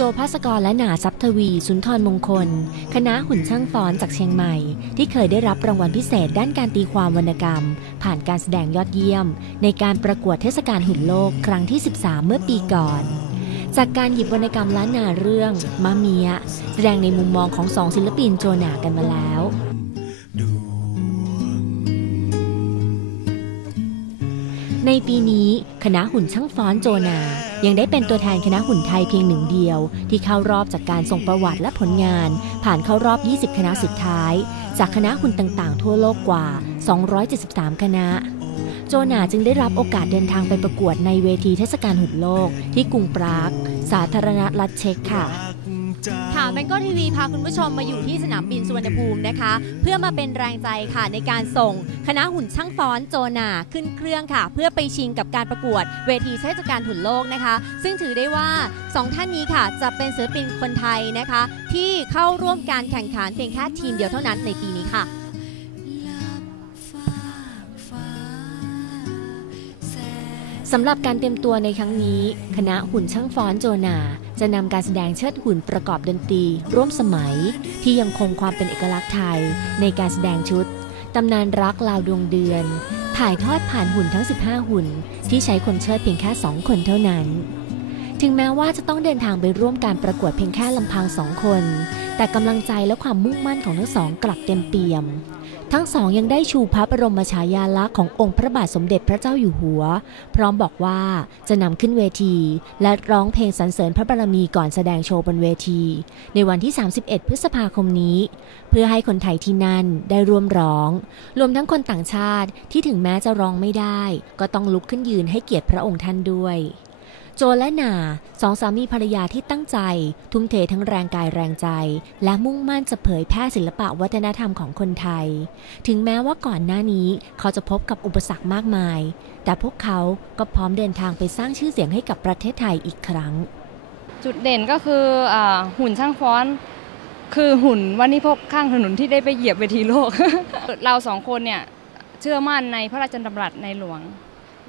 จภาสกรและหนาซับทวี สุนทรมงคล คณะหุ่นช่างฟ้อนจากเชียงใหม่ ที่เคยได้รับรางวัลพิเศษด้านการตีความวรรณกรรม ผ่านการแสดงยอดเยี่ยม ในการประกวดเทศกาลหุ่นโลกครั้งที่ 13 เมื่อปีก่อน จากการหยิบวรรณกรรมล้านนาเรื่องมะเมีย แสดงในมุมมองของสองศิลปินโจนากันมาแล้ว ในปีนี้คณะหุ่นช่างฟ้อนโจนา ยังได้เป็นตัวแทนคณะหุ่นไทยเพียงหนึ่งเดียว ที่เข้ารอบจากการส่งประวัติและผลงาน ผ่านเข้ารอบ 20 คณะสุดท้าย จากคณะหุ่นต่างๆ ทั่วโลกกว่า 273 คณะ โจนาจึงได้รับโอกาสเดินทางไปประกวดในเวทีเทศกาลหุ่นโลก ที่กรุงปราก สาธารณรัฐเช็กค่ะ ค่ะแบงก็ทีวีพาคุณผู้ชมมาอยู่ที่สนามบินสุวรรณภูมินะคะ เพื่อมาเป็นแรงใจค่ะในการส่งคณะหุ่นช่างฟ้อนโจนาขึ้นเครื่องค่ะ เพื่อไปชิงกับการประกวดเวทีเทศกาลหุ่นโลกนะคะ ซึ่งถือได้ว่าสองท่านนี้ค่ะ จะเป็นศิลปินคนไทยนะคะ ที่เข้าร่วมการแข่งขันเพียงแค่ทีมเดียวเท่านั้นในปีนี้ค่ะ สำหรับการเตรียมตัวในครั้งนี้ คณะหุ่นช่างฟ้อนโจนา จะนำการแสดงเชิดหุ่นประกอบดนตรี ร่วมสมัย ที่ยังคงความเป็นเอกลักษณ์ไทย ในการแสดงชุดตำนานรักลาวดวงเดือน ถ่ายทอดผ่านหุ่นทั้ง 15 หุ่น ที่ใช้คนเชิดเพียงแค่ 2 คนเท่านั้น ถึงแม้ว่าจะต้องเดินทางไปร่วมการประกวดเพียงแค่ลำพังสองคน แต่กำลังใจและความมุ่งมั่นของทั้งสองกลับเต็มเปี่ยม ทั้งสองยังได้ชูพระบรมฉายาลักษณ์ขององค์พระบาทสมเด็จพระเจ้าอยู่หัว พร้อมบอกว่าจะนำขึ้นเวที และร้องเพลงสรรเสริญพระบารมีก่อนแสดงโชว์บนเวที ในวันที่ 31 พฤษภาคมนี้ เพื่อให้คนไทยที่นั่นได้ร่วมร้อง รวมทั้งคนต่างชาติที่ถึงแม้จะร้องไม่ได้ ก็ต้องลุกขึ้นยืนให้เกียรติพระองค์ท่านด้วย โจและนาสองสามีภรรยาที่ตั้งใจ ทุ่มเททั้งแรงกายแรงใจ และมุ่งมั่นจะเผยแพร่ศิลปะวัฒนธรรมของคนไทย ถึงแม้ว่าก่อนหน้านี้เขาจะพบกับอุปสรรคมากมาย แต่พวกเขาก็พร้อมเดินทางไปสร้างชื่อเสียงให้กับประเทศไทยอีกครั้ง จุดเด่นก็คืออหุ่นช่างฟ้อน คือหุ่นวันนี้พกข้างถนนที่ได้ไปเหยียบเวทีโลก เราสองคนเนี่ยเชื่อมั่นในพระราชดำรัสในหลวง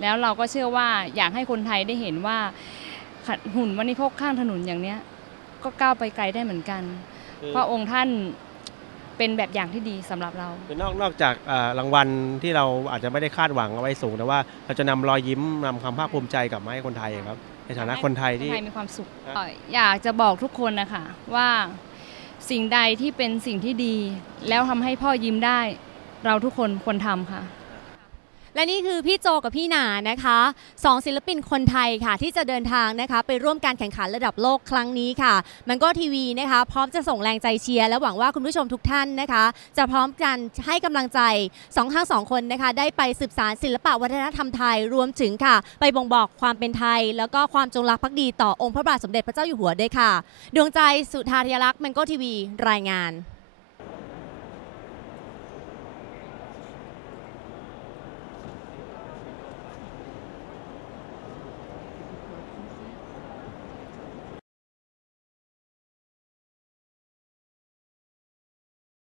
แล้วเราก็เชื่อว่าอยากให้คนไทยได้เห็นว่าหุ่นวันนี้พกข้างถนนอย่างเนี้ยก็ก้าวไปไกลได้เหมือนกัน เพราะองค์ท่านเป็นแบบอย่างที่ดีสำหรับเราคือนอกนอกจากอ่ารางวัลที่เราอาจจะไม่ได้คาดหวังเอาไว้สูงแต่ว่าเราจะนำรอยยิ้มนำความภาคภูมิใจกลับมาให้คนไทยครับ ในฐานะคนไทยที่คนไทยมีความสุขครับเอ่ออยากจะบอกทุกคนนะคะว่าสิ่งใดที่เป็นสิ่งที่ดี แล้วทำให้พ่อยิ้มได้ เราทุกคนควรทำค่ะ และนี่คือพี่โจกับพี่หนานะคะสองศิลปินคนไทยค่ะ ที่จะเดินทางนะคะ ไปร่วมการแข่งขันระดับโลกครั้งนี้ค่ะ มันก็ทีวีนะคะ พร้อมจะส่งแรงใจเชียร์และหวังว่าคุณผู้ชมทุกท่านนะคะ จะพร้อมกันให้กำลังใจสองทั้งสองคนนะคะ ได้ไปสืบสารศิลปะวัฒนธรรมไทยรวมถึงค่ะ ไปบ่งบอกความเป็นไทย แล้วก็ความจงรักภักดีต่อองค์พระบาทสมเด็จพระเจ้าอยู่หัวด้วยค่ะ ดวงใจสุธาธยรักษ์มงโก้ทีวีรายงาน